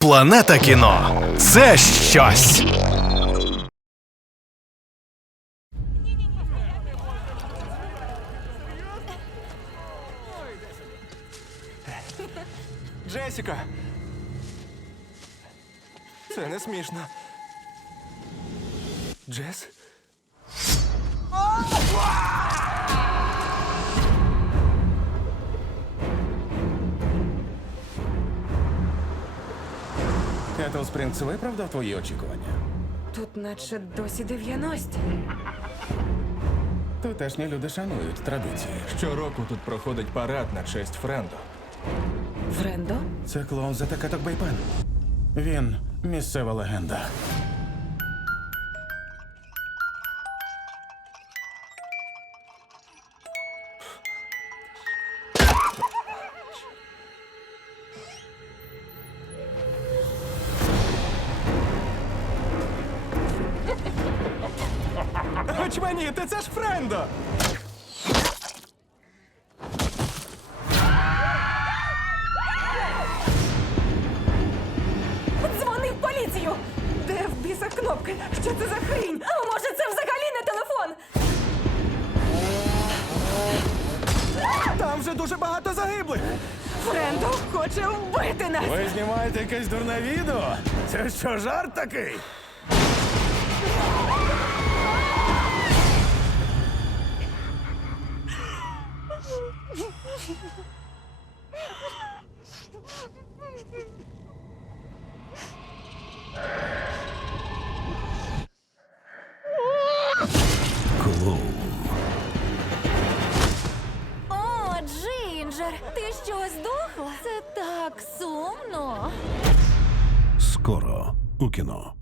Планета кіно це щось. Джесіка! Це не смішно. Джес? Кетл Спрінгс виправдав твої очікування? Тут наче досі 90. Тутешні люди шанують традиції. Щороку тут проходить парад на честь Френдо. Френдо? Це клоун за Бейпен. Він місцева легенда. Очманіти, це ж Френдо! Дзвони в поліцію! Де в біса кнопки? Що це за хрінь? А може це взагалі не телефон? Там вже дуже багато загиблих! Френдо хоче вбити нас! Ви знімаєте якесь дурне відео? Це що, жарт такий? О, Джинджер, ти що, здохла? Це так сумно. Скоро у кіно.